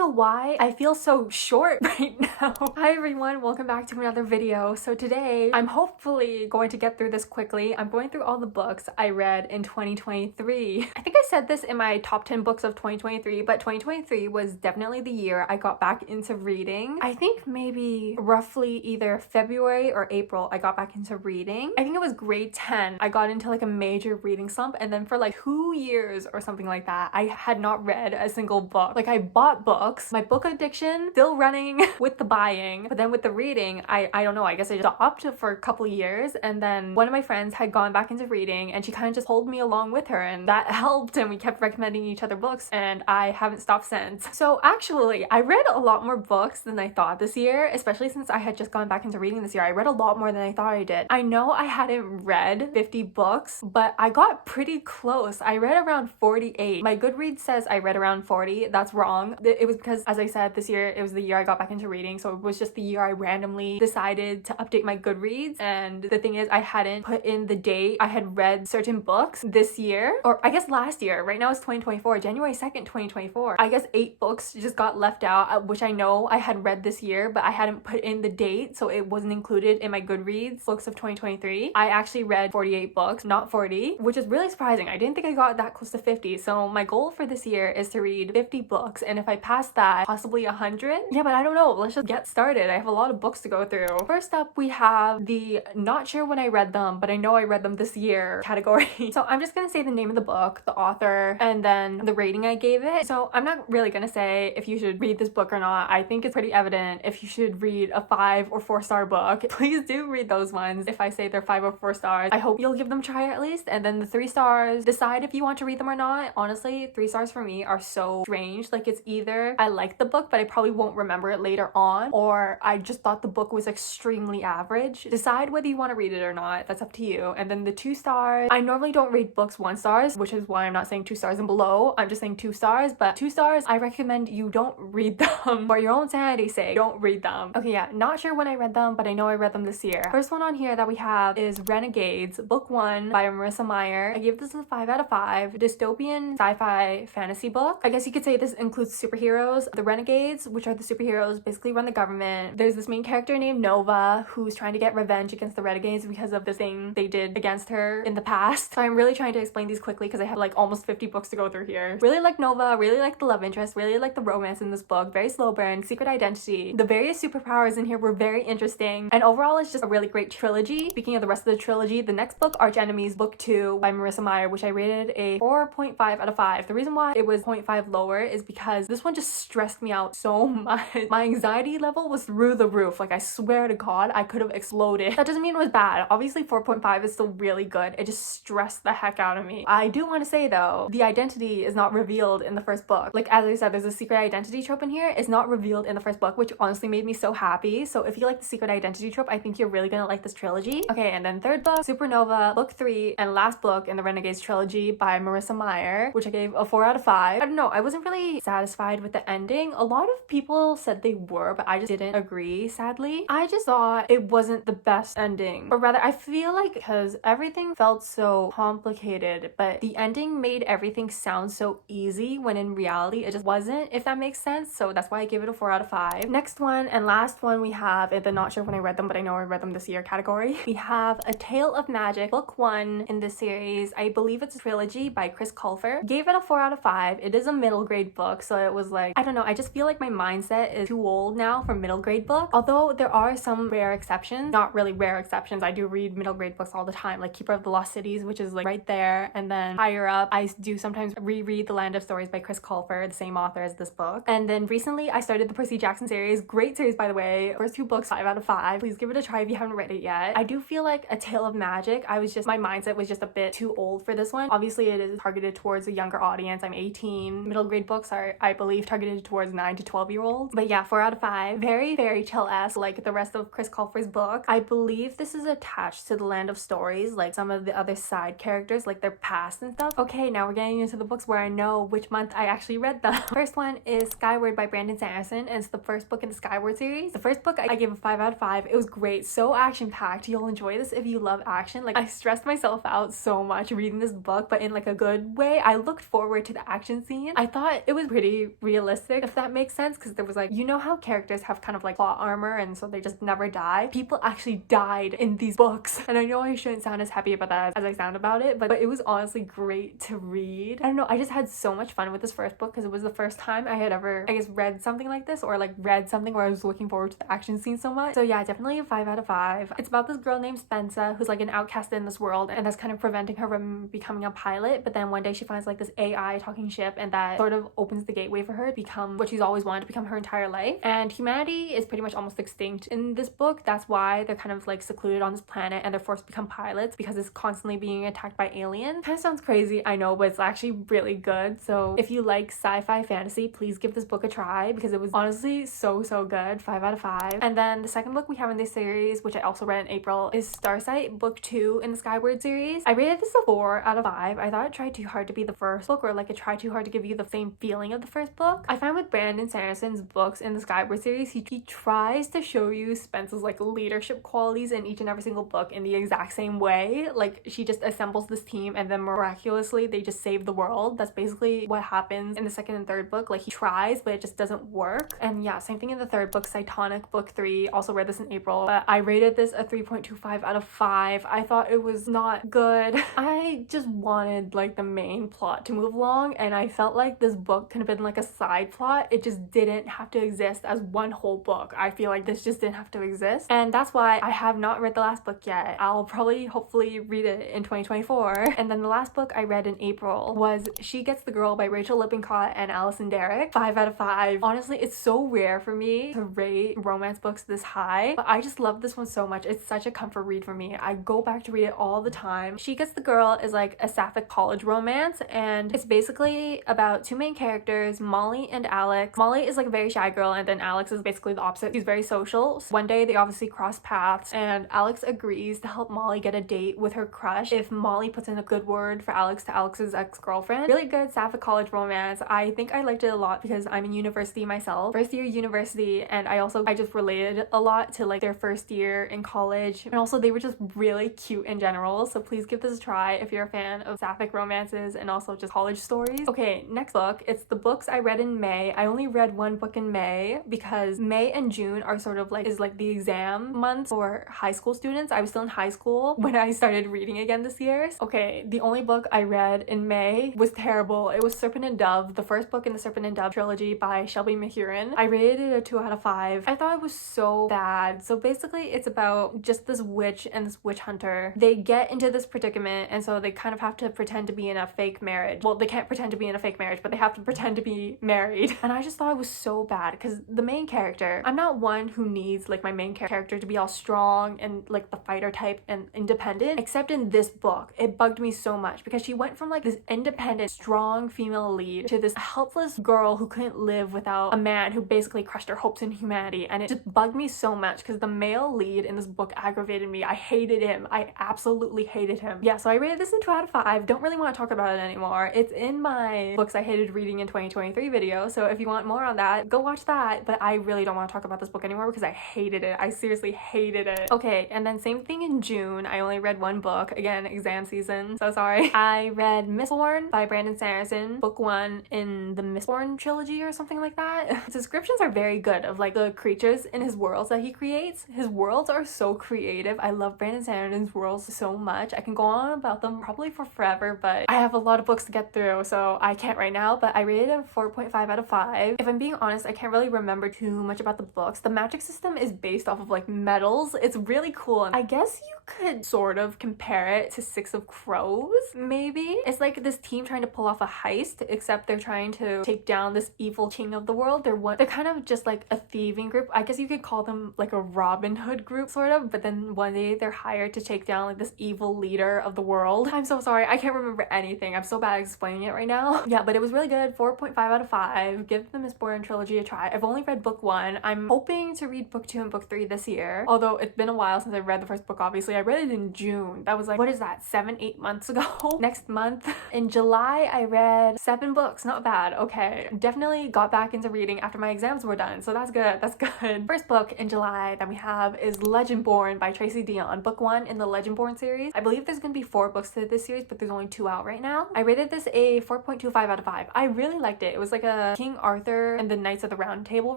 know why I feel so short right now. Hi everyone, welcome back to another video. So today I'm hopefully going to get through this quickly. I'm going through all the books I read in 2023. I think I said this in my top 10 books of 2023, but 2023 was definitely the year I got back into reading. I think maybe roughly either February or April I got back into reading. I think it was grade 10 I got into like a major reading slump, and then for like 2 years or something like that I had not read a single book. Like I bought books, my book addiction still running with the buying, but then with the reading I don't know, I guess I stopped for a couple years, and then one of my friends had gone back into reading and she kind of just pulled me along with her, and that helped, and we kept recommending each other books, and I haven't stopped since. So actually I read a lot more books than I thought this year, especially since I had just gone back into reading this year. I read a lot more than I thought I did. I know I hadn't read 50 books, but I got pretty close. I read around 48. My Goodreads says I read around 40. That's wrong. It was because, as I said, this year it was the year I got back into reading, so it was just the year I randomly decided to update my Goodreads. And the thing is, I hadn't put in the date I had read certain books this year, or I guess last year. Right now it's 2024, January 2nd, 2024. I guess 8 books just got left out, which I know I had read this year, but I hadn't put in the date, so it wasn't included in my Goodreads books of 2023. I actually read 48 books, not 40, which is really surprising. I didn't think I got that close to 50. So my goal for this year is to read 50 books, and if I pass that, possibly 100. Yeah, but I don't know. Let's just get started. I have a lot of books to go through. First up, we have the not sure when I read them, but I know I read them this year category. So I'm just gonna say the name of the book, the author, and then the rating I gave it. So I'm not really gonna say if you should read this book or not. I think it's pretty evident if you should read a 5 or 4 star book. Please do read those ones. If I say they're 5 or 4 stars, I hope you'll give them a try at least. And then the 3 stars, decide if you want to read them or not. Honestly, 3 stars for me are so strange. Like, it's either I like the book but I probably won't remember it later on, or I just thought the book was extremely average. Decide whether you want to read it or not. That's up to you. And then the 2 stars, I normally don't rate books 1 stars, which is why I'm not saying 2 stars and below. I'm just saying 2 stars, but 2 stars, I recommend you don't read them for your own sanity's sake. Don't read them. Okay, yeah, not sure when I read them, but I know I read them this year. First one on here that we have is Renegades, book 1 by Marissa Meyer. I give this a 5 out of 5. Dystopian sci-fi fantasy book. I guess you could say this includes superheroes. The Renegades, which are the superheroes, basically run the government. There's this main character named Nova who's trying to get revenge against the Renegades because of the thing they did against her in the past. So I'm really trying to explain these quickly because I have like almost 50 books to go through here. Really like Nova, really like the love interest, really like the romance in this book. Very slow burn, secret identity. The various superpowers in here were very interesting, and overall it's just a really great trilogy. Speaking of the rest of the trilogy, the next book, Arch Enemies, book 2 by Marissa Meyer, which I rated a 4.5 out of 5. The reason why it was 0.5 lower is because this one just stressed me out so much. My anxiety level was through the roof. Like, I swear to God, I could have exploded. That doesn't mean it was bad. Obviously 4.5 is still really good. It just stressed the heck out of me. I do want to say though, the identity is not revealed in the first book. Like, as I said, there's a secret identity trope in here. It's not revealed in the first book, which honestly made me so happy. So if you like the secret identity trope, I think you're really gonna like this trilogy. Okay, and then third book, Supernova, book 3, and last book in the Renegades trilogy by Marissa Meyer, which I gave a 4 out of 5. I don't know, I wasn't really satisfied with the ending. A lot of people said they were, but I just didn't agree, sadly. I just thought it wasn't the best ending. Or rather, I feel like because everything felt so complicated, but the ending made everything sound so easy when in reality it just wasn't, if that makes sense. So that's why I give it a 4 out of 5. Next one and last one we have in the not sure when I read them, but I know I read them this year category. We have A Tale of Magic, book 1 in this series. I believe it's a trilogy by Chris Colfer. Gave it a 4 out of 5. It is a middle grade book, so it was like, I don't know, I just feel like my mindset is too old now for middle grade books. Although there are some rare exceptions, not really rare exceptions. I do read middle grade books all the time, like Keeper of the Lost Cities, which is like right there, and then higher up I do sometimes reread The Land of Stories by Chris Colfer, the same author as this book. And then recently I started the Percy Jackson series. Great series, by the way. First 2 books, 5 out of 5. Please give it a try if you haven't read it yet. I do feel like A Tale of Magic, my mindset was just a bit too old for this one. Obviously it is targeted towards a younger audience. I'm 18. Middle grade books are, I believe, targeted towards 9 to 12 year olds. But yeah, 4 out of 5. Very fairy tale-esque like the rest of Chris Colfer's book. I believe this is attached to The Land of Stories, like some of the other side characters, like their past and stuff. Okay, now we're getting into the books where I know which month I actually read them. First one is Skyward by Brandon Sanderson, and it's the first book in the Skyward series. The first book I gave a 5 out of 5. It was great, so action-packed. You'll enjoy this if you love action. Like, I stressed myself out so much reading this book, but in like a good way. I looked forward to the action scene. I thought it was pretty realistic realistic, if that makes sense, because there was like, you know how characters have kind of like plot armor and so they just never die? People actually died in these books, and I know I shouldn't sound as happy about that as I sound about it, but it was honestly great to read. I don't know, I just had so much fun with this first book because it was the first time I had ever, I guess, read something like this, or like read something where I was looking forward to the action scene so much. So yeah, definitely a 5 out of 5. It's about this girl named Spencer who's like an outcast in this world, and that's kind of preventing her from becoming a pilot, but then one day she finds like this AI talking ship, and that sort of opens the gateway for her to become what she's always wanted to become her entire life. And humanity is pretty much almost extinct in this book. That's why they're kind of like secluded on this planet and they're forced to become pilots because it's constantly being attacked by aliens. Kind of sounds crazy, I know, but it's actually really good. So if you like sci-fi fantasy, please give this book a try because it was honestly so good. 5 out of 5. And then the second book we have in this series, which I also read in April, is Starsight, book 2 in the Skyward series. I rated this a 4 out of 5. I thought it tried too hard to be the first book, or like it tried too hard to give you the same feeling of the first book. I find with Brandon Sanderson's books in the Skyward series, he tries to show you Spencer's like leadership qualities in each and every single book in the exact same way. Like she just assembles this team and then miraculously they just save the world. That's basically what happens in the second and third book. Like he tries, but it just doesn't work. And yeah, same thing in the third book, Cytonic, book 3. Also read this in April, but I rated this a 3.25 out of 5. I thought it was not good. I just wanted like the main plot to move along, and I felt like this book could have been like a side plot. It just didn't have to exist as one whole book. I feel like this just didn't have to exist, and that's why I have not read the last book yet. I'll probably hopefully read it in 2024. And then the last book I read in April was She Gets the Girl by Rachel Lippincott and Allison Derrick. 5 out of 5. Honestly, it's so rare for me to rate romance books this high, but I just love this one so much. It's such a comfort read for me. I go back to read it all the time. She Gets the Girl is like a sapphic college romance, and it's basically about two main characters, Molly and Alex. Molly is like a very shy girl, and then Alex is basically the opposite. She's very social. So one day they obviously cross paths, and Alex agrees to help Molly get a date with her crush if Molly puts in a good word for Alex to Alex's ex-girlfriend. Really good sapphic college romance. I think I liked it a lot because I'm in university myself, first year university, and I just related a lot to like their first year in college, and also they were just really cute in general. So please give this a try if you're a fan of sapphic romances and also just college stories. Okay, next book. It's the books I read in May. I only read one book in May because May and June are sort of like the exam months for high school students. I was still in high school when I started reading again this year. Okay, the only book I read in May was terrible. It was Serpent and Dove, the first book in the Serpent and Dove trilogy by Shelby Mahurin. I rated it a 2 out of 5. I thought it was so bad. So basically it's about just this witch and this witch hunter. They get into this predicament, and so they kind of have to pretend to be in a fake marriage. Well, they can't pretend to be in a fake marriage, but they have to pretend to be married. And I just thought it was so bad because the main character, I'm not one who needs like my main character to be all strong and like the fighter type and independent, except in this book it bugged me so much because she went from like this independent strong female lead to this helpless girl who couldn't live without a man who basically crushed her hopes in humanity. And it just bugged me so much because the male lead in this book aggravated me. I hated him. I absolutely hated him. Yeah, so I rated this a 2 out of 5. Don't really want to talk about it anymore. It's in my books I hated reading in 2023 video, so if you want more on that, go watch that. But I really don't want to talk about this book anymore because I hated it. I seriously hated it. Okay, and then same thing in June. I only read one book. Again, exam season, so sorry. I read Mistborn by Brandon Sanderson, book 1 in the Mistborn trilogy or something like that. His descriptions are very good of like the creatures in his worlds that he creates. His worlds are so creative. I love Brandon Sanderson's worlds so much. I can go on about them probably for forever, but I have a lot of books to get through, so I can't right now. But I rated a 4.5 out of 5. If I'm being honest, I can't really remember too much about the books. The magic system is based off of like metals. It's really cool. I guess you could sort of compare it to Six of Crows, maybe. It's like this team trying to pull off a heist, except they're trying to take down this evil king of the world. They're kind of just like a thieving group. I guess you could call them like a Robin Hood group sort of, but then one day they're hired to take down like this evil leader of the world. I'm so sorry, I can't remember anything. I'm so bad at explaining it right now. Yeah, but it was really good. 4.5 out of 5. Give the Mistborn trilogy a try. I've only read book 1. I'm hoping to read book 2 and book 3 this year, although it's been a while since I read the first book. Obviously I read it in June. That was like, what is that, 7-8 months ago? Next month in July I read 7 books. Not bad. Okay, definitely got back into reading after my exams were done, so that's good. That's good. First book in July that we have is Legendborn by Tracy Dion, book 1 in the Legendborn series. I believe there's gonna be 4 books to this series, but there's only 2 out right now. I rated this a 4.25 out of 5. I really liked it. It was like a a King Arthur and the Knights of the Round Table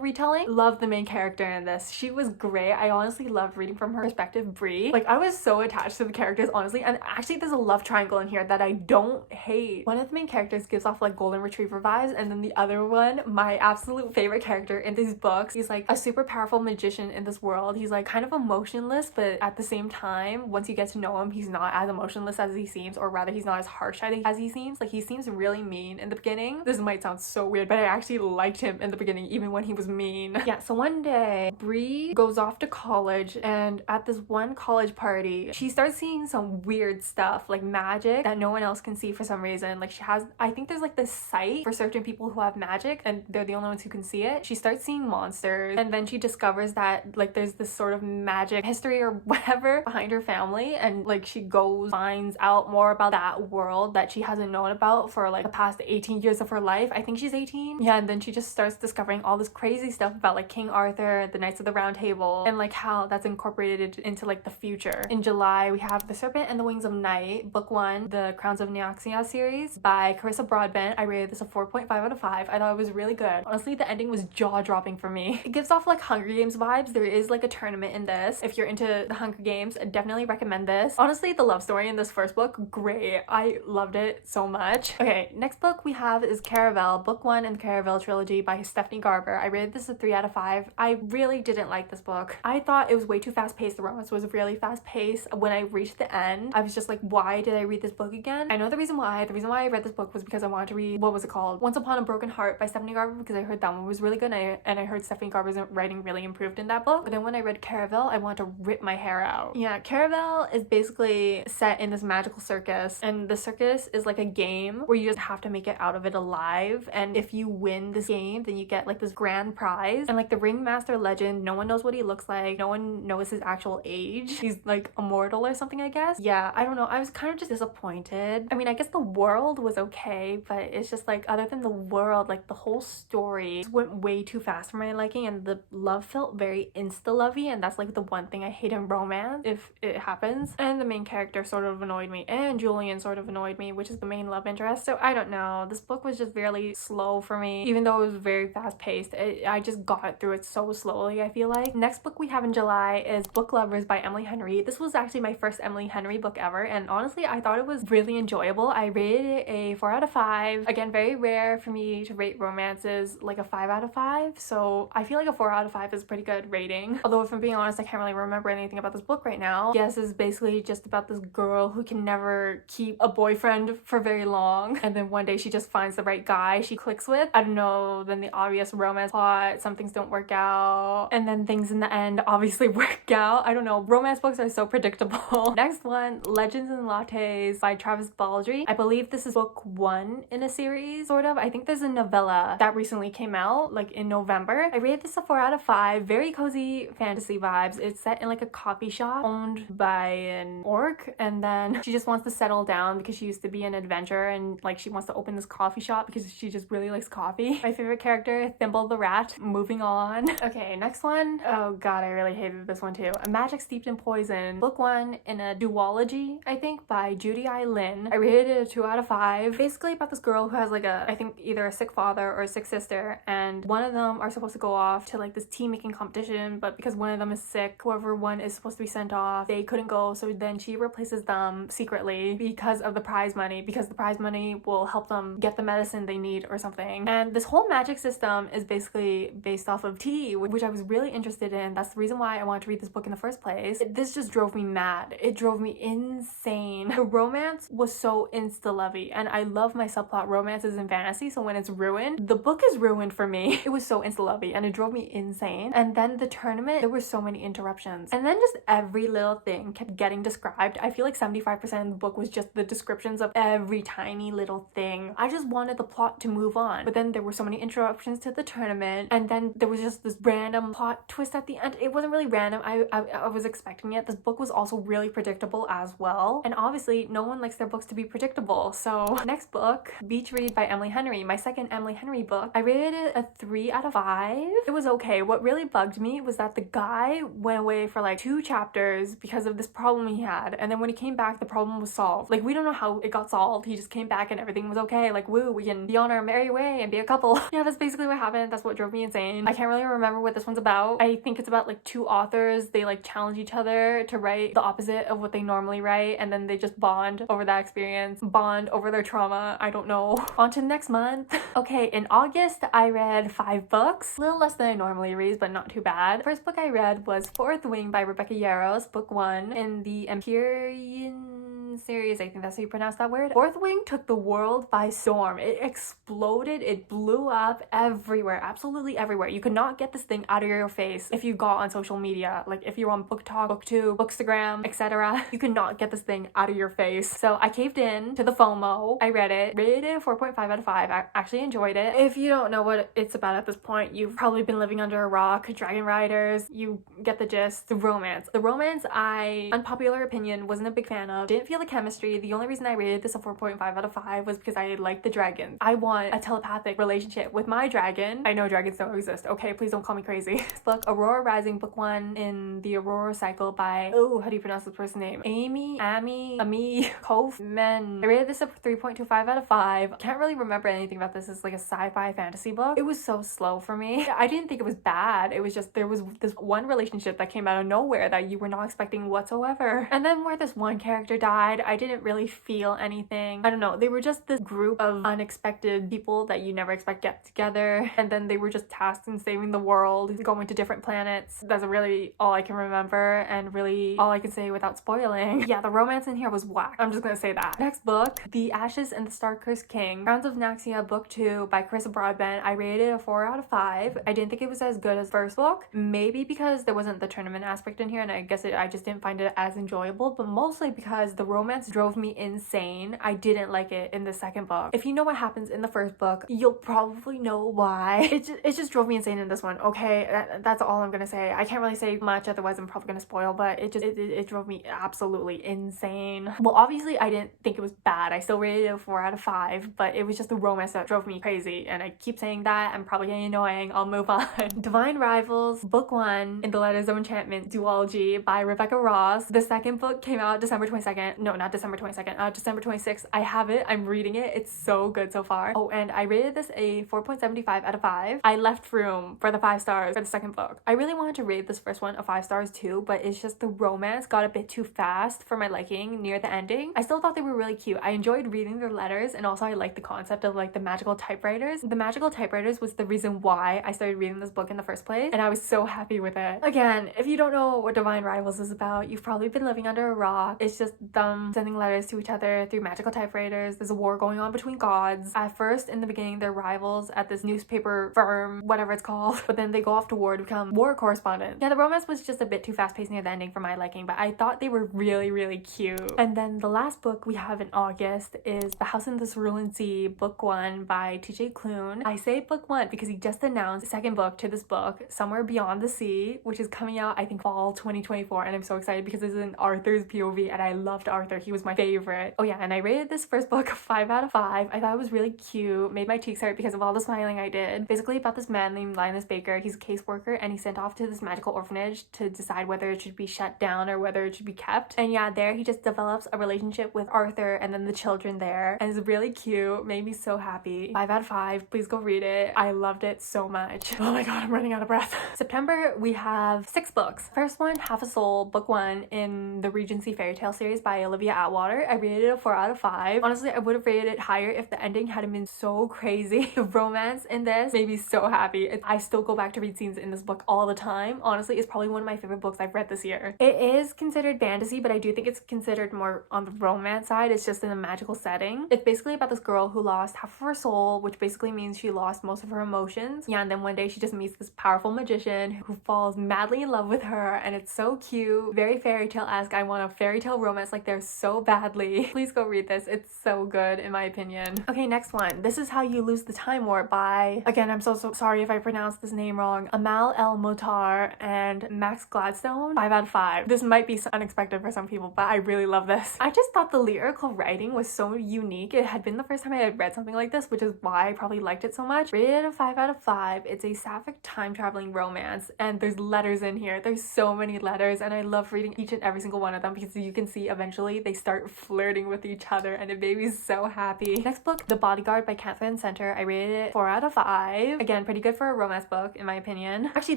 retelling. Loved the main character in this. She was great. I honestly loved reading from her perspective, Bree. Like, I was so attached to the characters, honestly. And actually, there's a love triangle in here that I don't hate. One of the main characters gives off like golden retriever vibes, and then the other one, my absolute favorite character in these books, he's like a super powerful magician in this world. He's like kind of emotionless, but at the same time, once you get to know him, he's not as emotionless as he seems, or rather he's not as harsh as he seems. Like, he seems really mean in the beginning. This might sound so weird, but I actually liked him in the beginning even when he was mean. Yeah, so one day Bree goes off to college, and at this one college party she starts seeing some weird stuff, like magic that no one else can see for some reason. Like, she has, I think there's like this sight for certain people who have magic and they're the only ones who can see it. She starts seeing monsters, and then she discovers that like there's this sort of magic history or whatever behind her family, and like she goes, finds out more about that world that she hasn't known about for like the past 18 years of her life. I think she's 18. Yeah, and then she just starts discovering all this crazy stuff about like King Arthur, the Knights of the Round Table, and like how that's incorporated into like the future. In July, we have The Serpent and the Wings of Night, book 1, the Crowns of Neoxia series by Carissa Broadbent. I rated this a 4.5 out of 5. I thought it was really good. Honestly, the ending was jaw-dropping for me. It gives off like Hunger Games vibes. There is like a tournament in this. If you're into the Hunger Games, I definitely recommend this. Honestly, the love story in this first book, great. I loved it so much. Okay, next book we have is Caravel, book 1 in the Caravel trilogy by Stephanie Garber. I rated this a 3 out of 5. I really didn't like this book. I thought it was way too fast-paced. The romance was really fast-paced. When I reached the end, I was just like, why did I read this book again? I know the reason why. The reason why I read this book was because I wanted to read, what was it called? Once Upon a Broken Heart by Stephanie Garber, because I heard that one was really good, and I heard Stephanie Garber's writing really improved in that book. But then when I read Caravel, I wanted to rip my hair out. Yeah, Caravel is basically set in this magical circus, and the circus is like a game where you just have to make it out of it alive, and if you win this game, then you get like this grand prize. And like the ringmaster legend, no one knows what he looks like, no one knows his actual age. He's like immortal or something, I guess. Yeah, I don't know, I was kind of just disappointed. I mean, I guess the world was okay, but it's just like, other than the world, like the whole story just went way too fast for my liking, and the love felt very insta-lovey, and that's like the one thing I hate in romance if it happens. And the main character sort of annoyed me, and Julian sort of annoyed me, which is the main love interest. So I don't know, this book was just really slow for me, even though it was very fast-paced. I just got through it so slowly, I feel like. Next book we have in July is Book Lovers by Emily Henry. This was actually my first Emily Henry book ever, and honestly I thought it was really enjoyable. I rated it a 4 out of 5. Again, very rare for me to rate romances like a 5 out of 5, so I feel like a 4 out of 5 is a pretty good rating. Although if I'm being honest, I can't really remember anything about this book right now. Yes, it's basically just about this girl who can never keep a boyfriend for very long, and then one day she just finds the right guy she clicks with. I don't know, then the obvious romance plot, some things don't work out, and then things in the end obviously work out. I don't know, romance books are so predictable. Next one, Legends and Lattes by Travis Baldry. I believe this is book 1 in a series, sort of. I think there's a novella that recently came out like in November. I rated this a 4 out of 5. Very cozy fantasy vibes. It's set in like a coffee shop owned by an orc, and then she just wants to settle down because she used to be an adventurer, and like she wants to open this coffee shop because she just really likes coffee. My favorite character, Thimble the Rat. Moving on. Okay, next one. Oh god, I really hated this one too. A Magic Steeped in Poison, book 1 in a duology, I think, by Judy I. Lynn. I rated it a 2 out of 5. Basically about this girl who has like a, I think either a sick father or a sick sister, and one of them are supposed to go off to like this tea making competition, but because one of them is sick, whoever one is supposed to be sent off, they couldn't go, so then she replaces them secretly because of the prize money, because the prize money will help them get the medicine they need or something. And this whole magic system is basically based off of tea, which I was really interested in. That's the reason why I wanted to read this book in the first place. This just drove me mad. It drove me insane. The romance was so insta-lovey, and I love my subplot romances in fantasy, so when it's ruined, the book is ruined for me. It was so insta-lovey, and it drove me insane. And then the tournament, there were so many interruptions, and then just every little thing kept getting described. I feel like 75% of the book was just the descriptions of every tiny little thing. I just wanted the plot to move on, but then there were so many interruptions to the tournament, and then there was just this random plot twist at the end. It wasn't really random. I was expecting it. This book was also really predictable as well, and obviously no one likes their books to be predictable. So next book, Beach Read by Emily Henry, my second Emily Henry book. I rated it a 3 out of 5. It was okay. What really bugged me was that the guy went away for like 2 chapters because of this problem he had, and then when he came back, the problem was solved. Like, we don't know how it got solved. He just came back and everything was okay. Like, woo, we can be on our merry way. away and be a couple. Yeah, that's basically what happened. That's what drove me insane. I can't really remember what this one's about. I think it's about like two authors. They like challenge each other to write the opposite of what they normally write, and then they just bond over that experience, bond over their trauma. I don't know. On to next month. Okay, in August, I read 5 books. A little less than I normally read, but not too bad. First book I read was Fourth Wing by Rebecca Yarros, book 1 in the Empyrean series. I think that's how you pronounce that word. Fourth Wing took the world by storm. It exploded. It blew up everywhere. Absolutely everywhere. You could not get this thing out of your face if you got on social media. Like if you're on BookTok, BookTube, Bookstagram, etc. You could not get this thing out of your face. So I caved in to the FOMO. I read it. Rated it 4.5 out of 5. I actually enjoyed it. If you don't know what it's about at this point, you've probably been living under a rock. Dragon Riders, you get the gist. The romance. The romance, unpopular opinion, wasn't a big fan of. Didn't feel the chemistry. The only reason I rated this a 4.5 out of 5 was because I liked the dragons. I want a telepathic relationship with my dragon. I know dragons don't exist. Okay, please don't call me crazy. This book, Aurora Rising, book 1 in the Aurora cycle by, oh, how do you pronounce this person's name? Ami Kaufman. I rated this a 3.25 out of 5. Can't really remember anything about this. It's like a sci-fi fantasy book. It was so slow for me. I didn't think it was bad. It was just there was this one relationship that came out of nowhere that you were not expecting whatsoever. And then where this one character died, I didn't really feel anything. I don't know. They were just this group of unexpected people that you never expect get together. And then they were just tasked in saving the world, going to different planets. That's really all I can remember and really all I can say without spoiling. Yeah, the romance in here was whack. I'm just gonna say that. Next book, The Ashes and the Star-Cursed King, Crowns of Naxia, book 2 by Chris Broadbent. I rated it a 4 out of 5. I didn't think it was as good as first book. Maybe because there wasn't the tournament aspect in here, and I guess I just didn't find it as enjoyable, but mostly because the romance drove me insane. I didn't like it in the second book. If you know what happens in the first book, you'll probably know why. It just drove me insane in this one. Okay, that's all I'm gonna say. I can't really say much, otherwise I'm probably gonna spoil, but it drove me absolutely insane. Well, obviously I didn't think it was bad. I still rated it a 4 out of 5, but it was just the romance that drove me crazy, and I keep saying that. I'm probably getting annoying. I'll move on. Divine Rivals, book 1 in the Letters of Enchantment duology by Rebecca Ross. The second book came out December 22nd. No, not December 22nd. December 26th. I have it. I'm reading it. It's so good so far. Oh, and I rated this a 4.75 out of 5. I left room for the 5 stars for the second book. I really wanted to rate this first one a 5 stars too, but it's just the romance got a bit too fast for my liking near the ending. I still thought they were really cute. I enjoyed reading their letters, and also I liked the concept of like the magical typewriters. The magical typewriters was the reason why I started reading this book in the first place, and I was so happy with it. Again, if you don't know what Divine Rivals is about, you've probably been living under a rock. It's just them sending letters to each other through magical typewriters. There's a war going on between gods. At first, in the beginning, they're rivals at this newspaper firm, whatever it's called, but then they go off to war to become war correspondents. Yeah, the romance was just a bit too fast-paced near the ending for my liking, but I thought they were really, really cute. And then the last book we have in August is The House in the Cerulean Sea, book 1 by TJ Klune. I say book 1 because he just announced the second book to this book, Somewhere Beyond the Sea, which is coming out, I think, fall 2024, and I'm so excited because this is in Arthur's POV, and I loved Arthur. He was my favorite. Oh yeah, and I rated this first book 5 out of 5. I thought it was really cute, made my cheeks hurt because of all the smiling I did. Basically about this man named Linus Baker. He's a caseworker, and he's sent off to this magical orphanage to decide whether it should be shut down or whether it should be kept. And yeah, there he just develops a relationship with Arthur and then the children there, and it's really cute. Made me so happy. 5 out of 5. Please go read it. I loved it so much. Oh my god, I'm running out of breath. September, we have 6 books. First one, Half a Soul, book 1 in the Regency Fairy Tale series by Olivia Atwater. I rated it a 4 out of 5. Honestly, I would have rated it higher if the ending hadn't been so crazy. The romance in this made me so happy. I still go back to read scenes in this book all the time. Honestly, it's probably one of my favorite books I've read this year. It is considered fantasy, but I do think it's considered more on the romance side. It's just in a magical setting. It's basically about this girl who lost half of her soul, which basically means she lost most of her emotions. Yeah, and then one day she just meets this powerful magician who falls madly in love with her, and it's so cute. Very fairy tale-esque. I want a fairy tale romance like they're so badly. Please go read this. It's so good in my opinion. Okay, next one. This Is How You Lose the Time Warp by, again, I'm so sorry if I pronounced this name wrong, Amal El Motar and Max Gladstone. 5 out of 5. This might be unexpected for some people, but I really love this. I just thought the lyrical writing was so unique. It had been the first time I had read something like this, which is why I probably liked it so much. Rated a 5 out of 5. It's a sapphic time traveling romance, and there's letters in here. There's so many letters, and I love reading each and every single one of them because you can see eventually finally they start flirting with each other and it made me so happy. Next book, The Bodyguard by Catherine Center. I rated it 4 out of 5. Again, pretty good for a romance book in my opinion. Actually,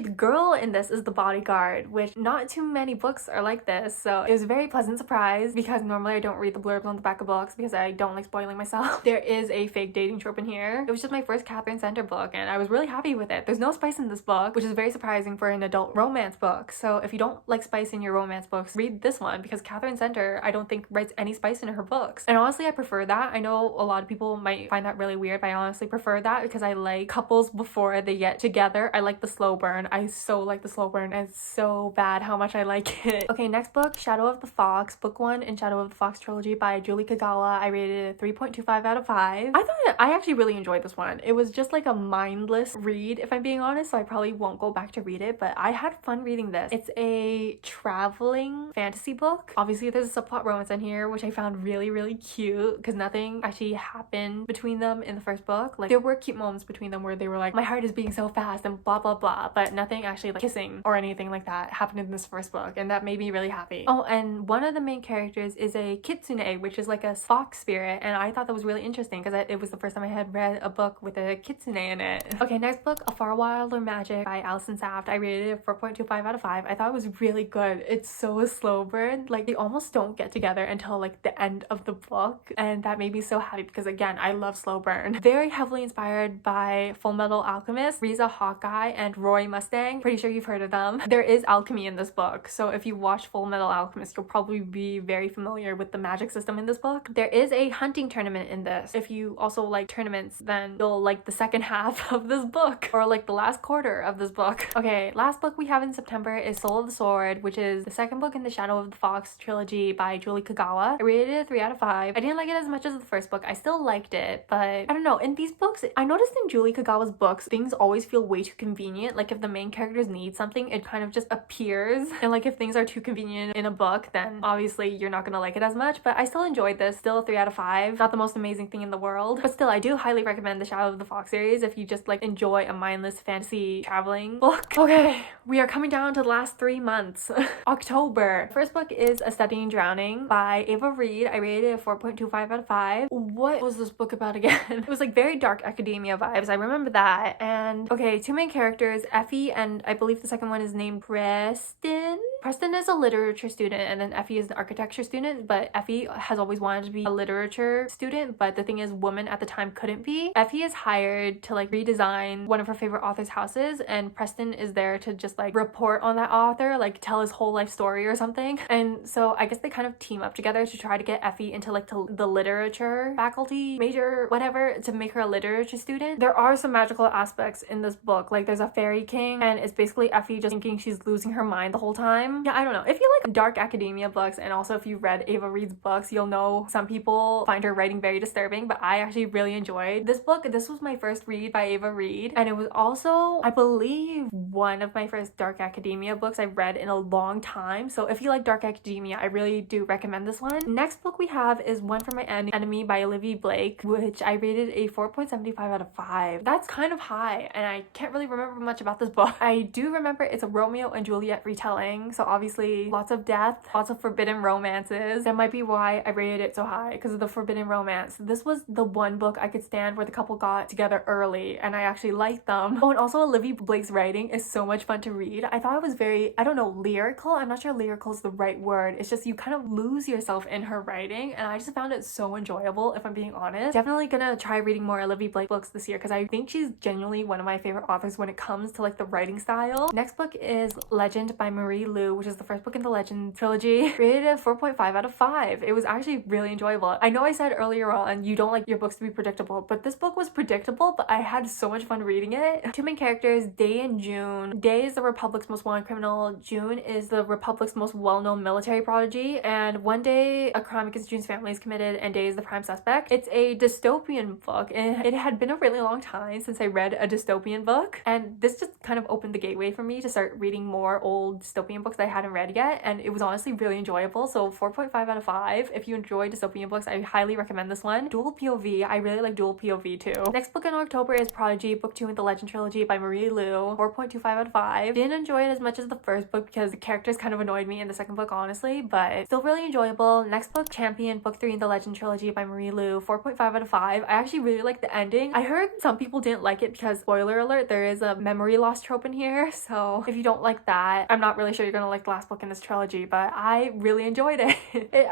the girl in this is the bodyguard, which not too many books are like this, so it was a very pleasant surprise because normally I don't read the blurbs on the back of books because I don't like spoiling myself. There is a fake dating trope in here. It was just my first Catherine Center book and I was really happy with it. There's no spice in this book, which is very surprising for an adult romance book. So if you don't like spice in your romance books, read this one because Catherine Center I don't think writes any spice in her books. And honestly, I prefer that. I know a lot of people might find that really weird, but I honestly prefer that because I like couples before they get together. I like the slow burn. I so like the slow burn and it's so bad how much I like it. Okay, next book, Shadow of the Fox, book 1 in Shadow of the Fox Trilogy by Julie Kagawa. I rated it 3.25 out of 5. I actually really enjoyed this one. It was just like a mindless read if I'm being honest, so I probably won't go back to read it, but I had fun reading this. It's a traveling fantasy book. Obviously there's a subplot romance in here, which I found really cute because nothing actually happened between them in the first book. Like there were cute moments between them where they were like, my heart is beating so fast and blah blah blah, but nothing actually like kissing or anything like that happened in this first book, and that made me really happy. Oh, and one of the main characters is a kitsune, which is like a fox spirit, and I thought that was really interesting because it was the first time I had read a book with a kitsune in it. Okay, next book, A Far Wilder Magic by Alison Saft. I rated it 4.25 out of 5. I thought it was really good. It's so slow burn. Like they almost don't get together until like the end of the book, and that made me so happy because again, I love slow burn. Very heavily inspired by Full Metal Alchemist, Riza Hawkeye, and Roy Mustang. Pretty sure you've heard of them. There is alchemy in this book, so if you watch Full Metal Alchemist, you'll probably be very familiar with the magic system in this book. There is a hunting tournament in this. If you also like tournaments, then you'll like the second half of this book, or like the last quarter of this book. Okay, last book we have in September is Soul of the Sword, which is the second book in the Shadow of the Fox trilogy by Julie Kagawa. I rated it 3 out of 5. I didn't like it as much as the first book. I still liked it, but I don't know. In these books, I noticed in Julie Kagawa's books, things always feel way too convenient. Like if the main characters need something, it kind of just appears. And like if things are too convenient in a book, then obviously you're not gonna like it as much. But I still enjoyed this. Still a 3 out of 5. Not the most amazing thing in the world, but still I do highly recommend the Shadow of the Fox series if you just like enjoy a mindless fantasy traveling book. Okay, we are coming down to the last 3 months. October. First book is A Study in Drowning by Ava Reed. I rated it 4.25 out of 5. What was this book about again? It was like very dark academia vibes. I remember that. And okay, 2 main characters, Effie, and I believe the second one is named Preston. Preston is a literature student and then Effie is an architecture student, but Effie has always wanted to be a literature student, but the thing is woman at the time couldn't be. Effie is hired to like redesign one of her favorite author's houses, and Preston is there to just like report on that author, like tell his whole life story or something. And so I guess they kind of team up together to try to get Effie into like the literature faculty, major, whatever, to make her a literature student. There are some magical aspects in this book. Like there's a fairy king and it's basically Effie just thinking she's losing her mind the whole time. Yeah, I don't know. If you like dark academia books and also if you read Ava Reed's books, you'll know some people find her writing very disturbing, but I actually really enjoyed this book. This was my first read by Ava Reed, and it was also, I believe, one of my first dark academia books I've read in a long time. So if you like dark academia, I really do recommend this one. Next book we have is One for My Enemy by Olivia Blake, which I rated a 4.75 out of 5. That's kind of high, and I can't really remember much about this book. I do remember it's a Romeo and Juliet retelling, so obviously lots of death, lots of forbidden romances. That might be why I rated it so high, because of the forbidden romance. This was the one book I could stand where the couple got together early and I actually liked them. Oh, and also Olivia Blake's writing is so much fun to read. I thought it was very, I don't know, lyrical. I'm not sure lyrical is the right word. It's just you kind of lose yourself in her writing, and I just found it so enjoyable, if I'm being honest. Definitely gonna try reading more Olivia Blake books this year because I think she's genuinely one of my favorite authors when it comes to like the writing style. Next book is Legend by Marie Lu, which is the first book in the Legend trilogy. Rated a 4.5 out of 5. It was actually really enjoyable. I know I said earlier on you don't like your books to be predictable, but this book was predictable, but I had so much fun reading it. 2 main characters, Day and June. Day is the Republic's most wanted criminal. June is the Republic's most well-known military prodigy, and one day a crime against June's family is committed and Day is the prime suspect. It's a dystopian book, and it had been a really long time since I read a dystopian book, and this just kind of opened the gateway for me to start reading more old dystopian books that I hadn't read yet, and it was honestly really enjoyable. So 4.5 out of 5. If you enjoy dystopian books, I highly recommend this one. Dual POV, I really like dual POV too. Next book in October is Prodigy, book 2 in the Legend trilogy by Marie Lu. 4.25 out of 5. Didn't enjoy it as much as the first book because the characters kind of annoyed me in the second book, honestly, but still really enjoyable. Next book, Champion, book 3 in the Legend Trilogy by Marie Lu, 4.5 out of 5. I actually really like the ending. I heard some people didn't like it because, spoiler alert, there is a memory loss trope in here. So if you don't like that, I'm not really sure you're gonna like the last book in this trilogy, but I really enjoyed it.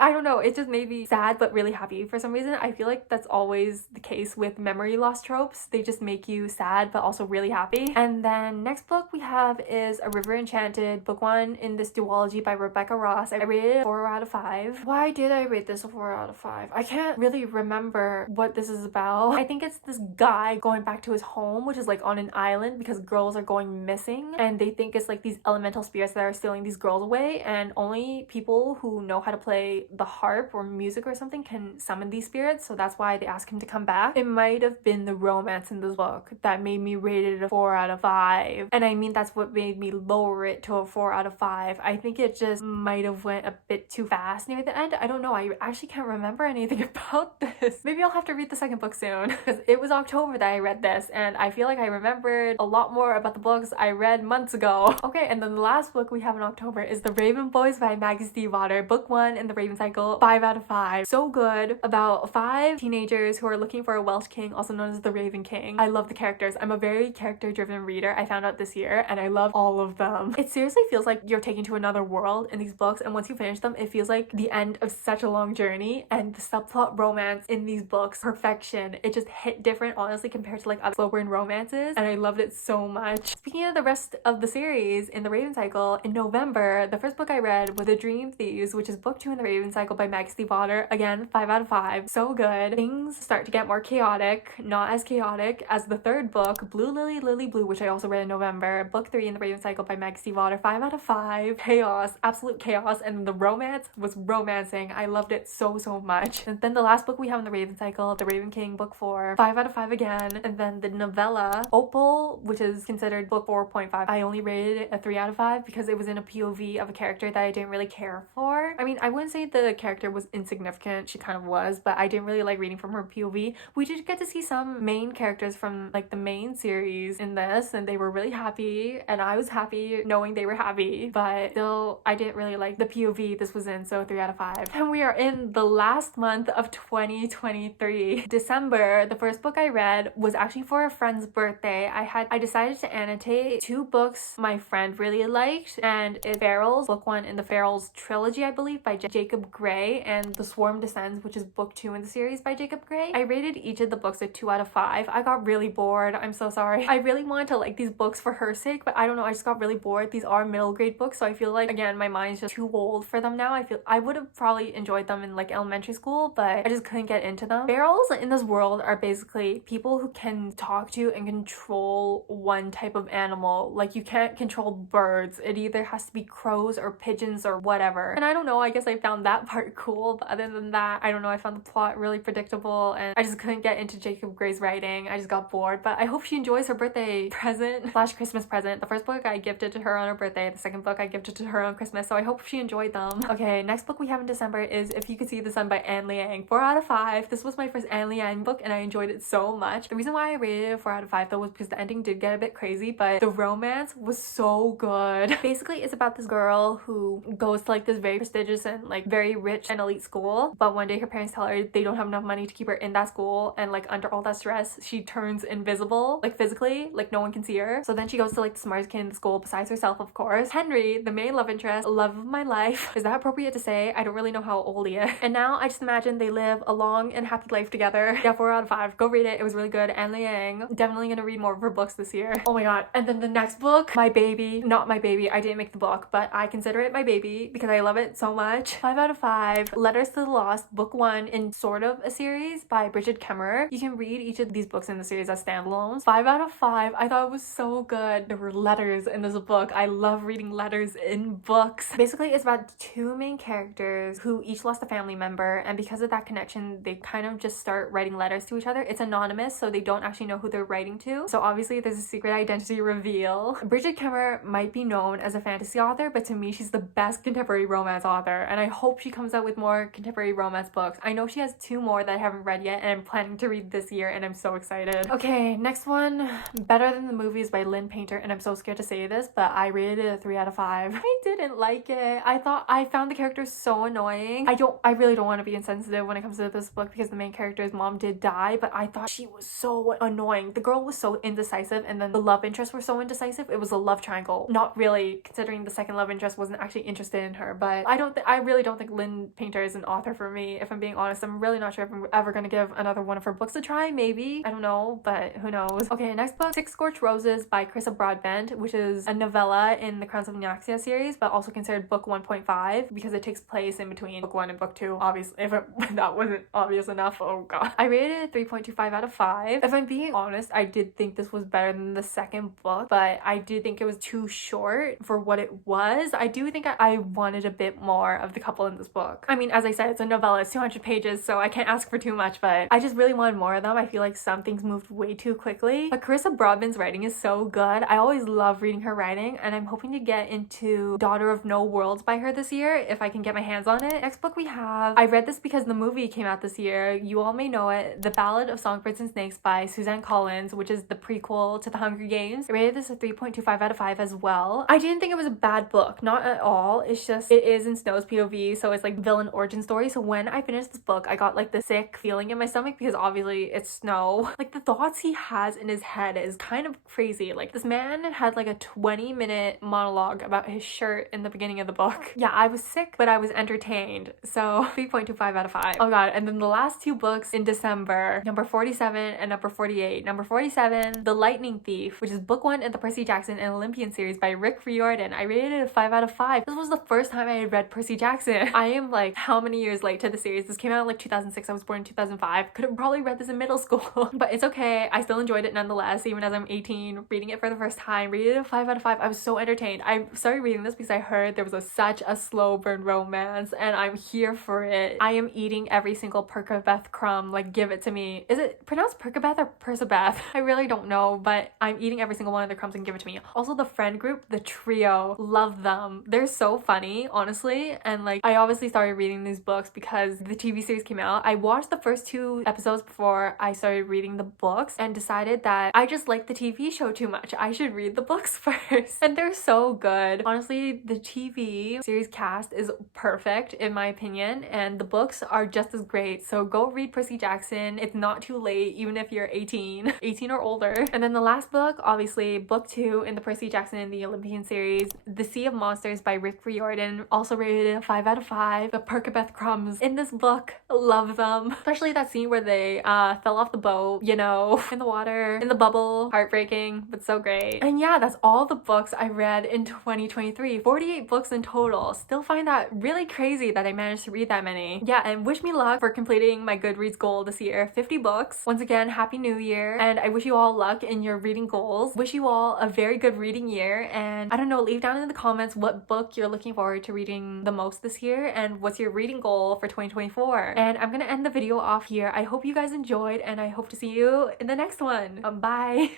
I don't know, it just made me sad but really happy for some reason. I feel like that's always the case with memory loss tropes. They just make you sad but also really happy. And then next book we have is A River Enchanted, book 1 in this duology by Rebecca Ross. I rated it 4 out of 5. Why did I rate this a 4 out of 5? I can't really remember what this is about. I think it's this guy going back to his home, which is like on an island because girls are going missing, and they think it's like these elemental spirits that are stealing these girls away, and only people who know how to play the harp or music or something can summon these spirits, so that's why they ask him to come back. It might have been the romance in this book that made me rate it a 4 out of 5, and I mean that's what made me lower it to a 4 out of 5. I think it just might have went a bit too fast near the end. I don't know, I actually can't remember anything about this. Maybe I'll have to read the second book soon because it was October that I read this, and I feel like I remembered a lot more about the books I read months ago. Okay, and then the last book we have in October is The Raven Boys by Maggie Stiefvater, book 1 in the Raven Cycle, 5 out of 5. So good. About 5 teenagers who are looking for a Welsh king, also known as the Raven King. I love the characters. I'm a very character-driven reader. I found out this year, and I love all of them. It seriously feels like you're taken to another world in these books, and once you finish them, it feels like the end of such a long journey, and the subplot romance in these books, perfection. It just hit different, honestly, compared to like other slow burn romances, and I loved it so much. Speaking of the rest of the series in the Raven Cycle, in November, the first book I read was The Dream Thieves, which is book 2 in the Raven Cycle by Maggie Stiefvater. Again, 5 out of 5. So good. Things start to get more chaotic, not as chaotic as the third book, Blue Lily, Lily Blue, which I also read in November, book 3 in the Raven Cycle by Maggie Stiefvater, 5 out of 5. Chaos, absolute chaos, and the romance was romancing. I loved it so much. And then the last book we have in the Raven Cycle, The Raven King, book 4, 5 out of 5 again. And then the novella Opal, which is considered book 4.5. I only rated it a 3 out of 5 because it was in a POV of a character that I didn't really care for. I mean, I wouldn't say the character was insignificant, she kind of was, but I didn't really like reading from her POV. We did get to see some main characters from like the main series in this, and they were really happy, and I was happy knowing they were happy, but still I didn't really like the POV this was in, so 3 out of 5. And we are in the last month of 2023. December, the first book I read was actually for a friend's birthday. I decided to annotate 2 books my friend really liked, and it's Ferals, book 1 in the Ferals trilogy, I believe, by Jacob Gray, and The Swarm Descends, which is book 2 in the series by Jacob Gray. I rated each of the books a 2 out of 5. I got really bored. I'm so sorry. I really wanted to like these books for her sake, but I don't know, I just got really bored. These are middle grade books, so I feel like, again, my mind's just too old for them now. I feel I would have probably enjoyed them in like elementary school, but I just couldn't get into them. Ferals in this world are basically people who can talk to and control one type of animal. Like, you can't control birds. It either has to be crows or pigeons or whatever. And I don't know, I guess I found that part cool, but other than that, I don't know, I found the plot really predictable, and I just couldn't get into Jacob Gray's writing. I just got bored, but I hope she enjoys her birthday present / Christmas present. The first book I gifted to her on her birthday, the second book I gifted to her on Christmas, so I hope she enjoyed them. Okay, next book we have in December is If You Could See the Sun by Anne Liang, 4 out of 5. This was my first Anne Liang book, and I enjoyed it so much. The reason why I rated it 4 out of 5 though was because the ending did get a bit crazy, but the romance was so good. Basically, it's about this girl who goes to like this very prestigious and like very rich and elite school, but one day her parents tell her they don't have enough money to keep her in that school, and like under all that stress she turns invisible, like physically, like no one can see her. So then she goes to like the smartest kid in the school besides herself, of course, Henry, the main love interest, love of my life. Is that appropriate to say? I don't really know how old he is. And now I just imagine they live a long and happy life together. Yeah, 4 out of 5. Go read it. It was really good. Anne Liang. Definitely gonna read more of her books this year. Oh my god. And then the next book, my baby. Not my baby. I didn't make the book, but I consider it my baby because I love it so much. 5 out of 5. Letters to the Lost, book 1 in sort of a series by Bridget Kemmerer. You can read each of these books in the series as standalones. 5 out of 5. I thought it was so good. There were letters in this book. I love reading letters in books. Basically, it's about 2 main characters who each lost a family member, and because of that connection, they kind of just start writing letters to each other. It's anonymous, so they don't actually know who they're writing to. So obviously, there's a secret identity reveal. Bridget Kemmerer might be known as a fantasy author, but to me, she's the best contemporary romance author, and I hope she comes out with more contemporary romance books. I know she has 2 more that I haven't read yet, and I'm planning to read this year, and I'm so excited. Okay, next one, Better Than the Movies by Lynn Painter, and I'm so scared to say this, but I rated it a 3 out of 5. I didn't like it. I found the characters characters so annoying. I really don't want to be insensitive when it comes to this book because the main character's mom did die, but I thought she was so annoying. The girl was so indecisive, and then the love interests were so indecisive. It was a love triangle. Not really, considering the second love interest wasn't actually interested in her, but I really don't think Lynn Painter is an author for me, if I'm being honest. I'm really not sure if I'm ever gonna give another one of her books a try. Maybe, I don't know, but who knows. Okay, next book, Six Scorch Roses by Carissa Broadbent, which is a novella in the Crowns of Nyaxia series, but also considered book 1.5 because it takes place in between book 1 and book 2. Obviously, if that wasn't obvious enough, oh god. I rated it a 3.25 out of 5. If I'm being honest, I did think this was better than the second book, but I did think it was too short for what it was. I do think I wanted a bit more of the couple in this book. I mean, as I said, it's a novella, it's 200 pages, so I can't ask for too much, but I just really wanted more of them. I feel like some things moved way too quickly, but Carissa Broadbent's writing is so good. I always love reading her writing, and I'm hoping to get into Daughter of No Worlds by her this year if I can get my hands on it. Next book we have, I read this because the movie came out this year. You all may know it, The Ballad of Songbirds and Snakes by Suzanne Collins, which is the prequel to The Hunger Games. I rated this a 3.25 out of 5 as well. I didn't think it was a bad book, not at all. It's just, it is in Snow's POV, so it's like villain origin story. So when I finished this book, I got like the sick feeling in my stomach because obviously it's Snow. Like the thoughts he has in his head is kind of crazy. Like this man had like a 20-minute monologue about his shirt in the beginning of the book. Yeah, I was sick, but I was entertained. So 3.25 out of 5. Oh god, and then the last two books in December, number 47 and number 48. Number 47, The Lightning Thief, which is book 1 in the Percy Jackson and Olympian series by Rick Riordan. I rated it a 5 out of 5. This was the first time I had read Percy Jackson. I am like how many years late to the series? This came out in like 2006. I was born in 2005. Could have probably read this in middle school, but it's okay. I still enjoyed it nonetheless, even as I'm 18, reading it for the first time. Rated it a 5 out of 5. I was so entertained. I started reading this because I heard there was such a slow burn romance, and I'm here for it. I am eating every single Perkabeth crumb. Like, give it to me. Is it pronounced Perkabeth or Persabeth? I really don't know, but I'm eating every single one of the crumbs and give it to me. Also, the friend group, the trio, love them. They're so funny, honestly, and like I obviously started reading these books because the TV series came out. I watched the first 2 episodes before I started reading the books and decided that I just like the TV show too much. I should read the books first. And they're so good. Honestly, the TV series cast is perfect in my opinion, and the books are just as great. So go read Percy Jackson. It's not too late, even if you're 18 or older. And then the last book, obviously book 2 in the Percy Jackson and the Olympian series, The Sea of Monsters by Rick Riordan, also rated a 5 out of 5. The Perkabeth crumbs in this book, love them. Especially that scene where they fell off the boat, you know, in the water, in the bubble. Heartbreaking, but so great. And yeah, that's all the books I read in 2023. 48 books in total. Still find that really crazy that I managed to read that many. Yeah, and wish me luck for completing my Goodreads goal this year. 50 books. Once again, Happy New Year, and I wish you all luck in your reading goals. Wish you all a very good reading year, and I don't know, leave down in the comments what book you're looking forward to reading the most this year and what's your reading goal for 2024. And I'm gonna end the video off here. I hope you guys enjoyed, and I hope to see you in the next one. Bye!